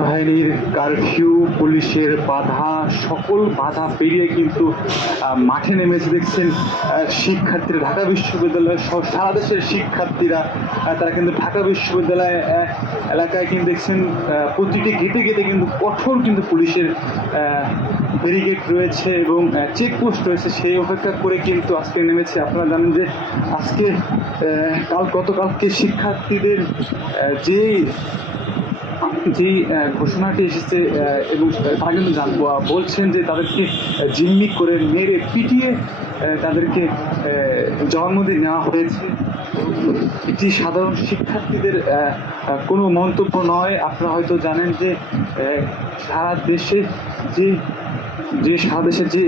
বাহিনীর কারফিউ, পুলিশের বাধা, সকল বাধা পেরিয়ে কিন্তু মাঠে নেমেছে দেখছেন শিক্ষার্থীরা। ঢাকা বিশ্ববিদ্যালয় সহ সারা দেশের শিক্ষার্থীরা তারা কিন্তু ঢাকা বিশ্ববিদ্যালয় এলাকায় কিন্তু দেখছেন প্রতিটি গেটে গেটে কিন্তু কঠোর কিন্তু পুলিশের ব্যারিকেড রয়েছে এবং চেকপোস্ট রয়েছে, সেই অপেক্ষা করে কিন্তু আজকে নেমেছে। আপনারা জানেন যে আজকে গতকালকে শিক্ষার্থীদের যে ঘোষণাটি এসেছে এবং তারা কিন্তু বলছেন যে তাদেরকে জিম্মি করে মেরে পিটিয়ে তাদেরকে জবানবন্দি নেওয়া হয়েছে। এটি সাধারণ শিক্ষার্থীদের কোনো মন্তব্য নয়। আপনারা হয়তো জানেন যে সারা দেশে সারা দেশের যে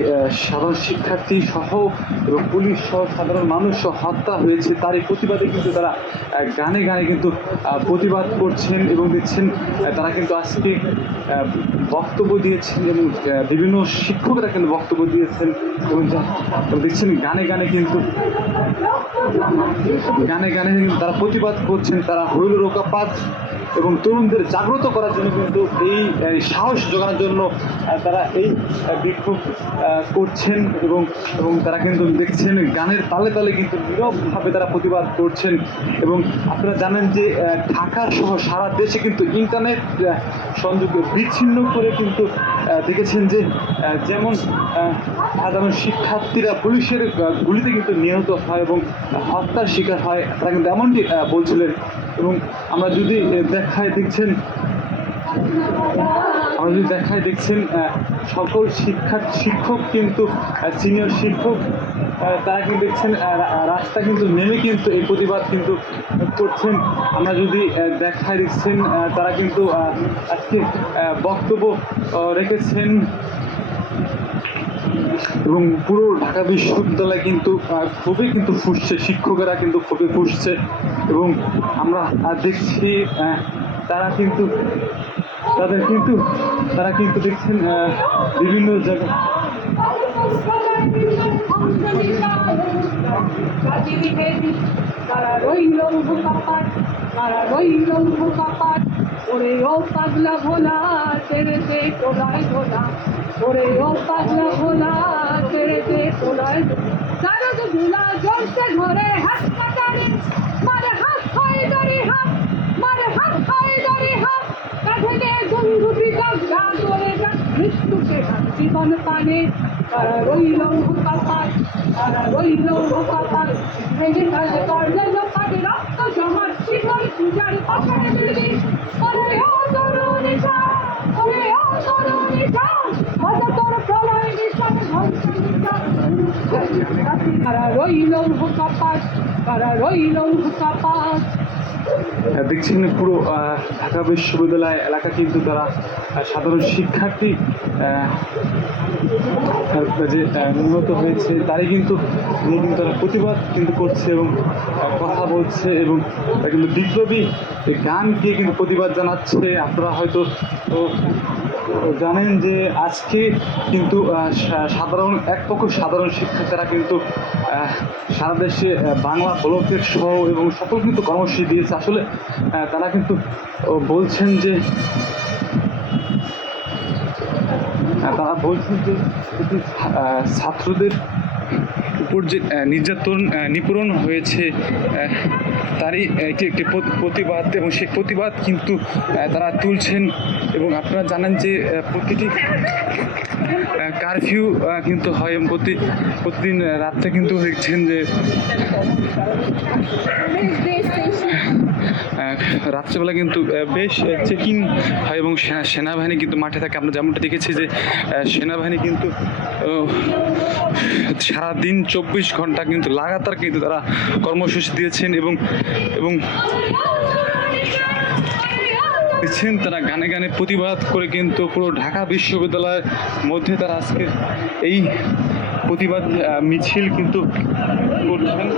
সাধারণ শিক্ষার্থী সহ এবং পুলিশ সহ সাধারণ মানুষ সহ হত্যা হয়েছে, তারই প্রতিবাদে কিন্তু তারা গানে গানে কিন্তু প্রতিবাদ করছেন এবং দেখছেন তারা কিন্তু আজকে বক্তব্য দিয়েছেন এবং বিভিন্ন শিক্ষকরা কিন্তু বক্তব্য দিয়েছেন এবং দেখছেন গানে গানে কিন্তু তারা প্রতিবাদ করছেন। তারা হইল রোকাপাত এবং তরুণদের জাগ্রত করার জন্য কিন্তু এই সাহস জোগানোর জন্য তারা এই বিক্ষোভ করছেন এবং তারা কিন্তু দেখছেন গানের তালে তালে কিন্তু নীরবভাবে তারা প্রতিবাদ করছেন। এবং আপনারা জানেন যে ঢাকা সহ সারা দেশে কিন্তু ইন্টারনেট সংযোগ বিচ্ছিন্ন করে কিন্তু দেখেছেন যে যেমন সাধারণ শিক্ষার্থীরা পুলিশের গুলিতে কিন্তু নিহত হয় এবং হত্যার শিকার হয়, তারা কিন্তু এমনটি বলছিলেন। এবং আমরা যদি দেখছেন সকল শিক্ষক কিন্তু সিনিয়র শিক্ষক তারা কিন্তু দেখছেন রাস্তা কিন্তু নেমে কিন্তু এই প্রতিবাদ কিন্তু করছেন। আমরা যদি দেখছেন তারা কিন্তু আজকে বক্তব্য রেখেছেন এবং পুরো ঢাকা বিশ্ববিদ্যালয় কিন্তু খুবই কিন্তু ফুসছে, শিক্ষকেরা কিন্তু খুবই ফুসছে এবং আমরা দেখছি তারা কিন্তু দেখছেন বিভিন্ন জায়গায় তারা রইল কাপাট, তারা রইল কাপাট। ওরে ও পাগলা ভোলা তেরে দে তোলায় ভোলা, ওরে ও পাগলা ভোলা তেরে দে তোলায়। তারা তো ভোলা জ্বলছে ঘরে হাত কাটারে, মারে হাত খায় দাঁড়ি হাত, মারে হাত খায় দাঁড়ি হাত। কাঁধে নে বন্ধুটি গা করে যা মৃত্যুকে জীবন পানে। তারা রইল কাপাট, তারা রইল কাপাট। ভেঙে কালে করলে লোকাটি রক্ত জমার শিকল পূজার পাশানে দিলি। ওরে ও তরুণী যাও, ওরে ও তরুণী যাও, কত তোর প্রলয় নিশান ধ্বংস নিশান। তারা রইল কাপাট, তারা রইল কাপাট। দেখছেন পুরো ঢাকা বিশ্ববিদ্যালয় এলাকা কিন্তু তারা সাধারণ শিক্ষার্থী যে নিহত হয়েছে তারই কিন্তু তারা প্রতিবাদ কিন্তু করছে এবং কথা বলছে এবং তারা কিন্তু বিপ্লবী গান দিয়ে কিন্তু প্রতিবাদ জানাচ্ছে। আপনারা হয়তো জানেন যে আজকে কিন্তু সাধারণ শিক্ষার্থীরা কিন্তু সারা দেশে বাংলা ব্লকের সহ এবং সকল কিন্তু কর্মসূচি দিয়েছে। আসলে তারা কিন্তু বলছেন যে ছাত্রদের উপর যে নির্যাতন নিপীড়ন হয়েছে তারই একটি প্রতিবাদ এবং সেই প্রতিবাদ কিন্তু তারা তুলছেন। এবং আপনারা জানেন যে প্রতিটি কারফিউ কিন্তু হয় প্রতিদিন রাত্রে কিন্তু দেখছেন যে রাত্রেবেলা কিন্তু বেশ চেকিং হয় এবং সেনাবাহিনী কিন্তু মাঠে থাকে। আমরা যেমনটা দেখেছি যে সেনাবাহিনী কিন্তু সারাদিন 24 ঘন্টা কিন্তু লাগাতার কিন্তু তারা কর্মসূচি দিয়েছেন এবং দেখছেন তারা গানে গানে প্রতিবাদ করে কিন্তু পুরো ঢাকা বিশ্ববিদ্যালয়ের মধ্যে তারা আজকে এই প্রতিবাদ মিছিল কিন্তু করছেন।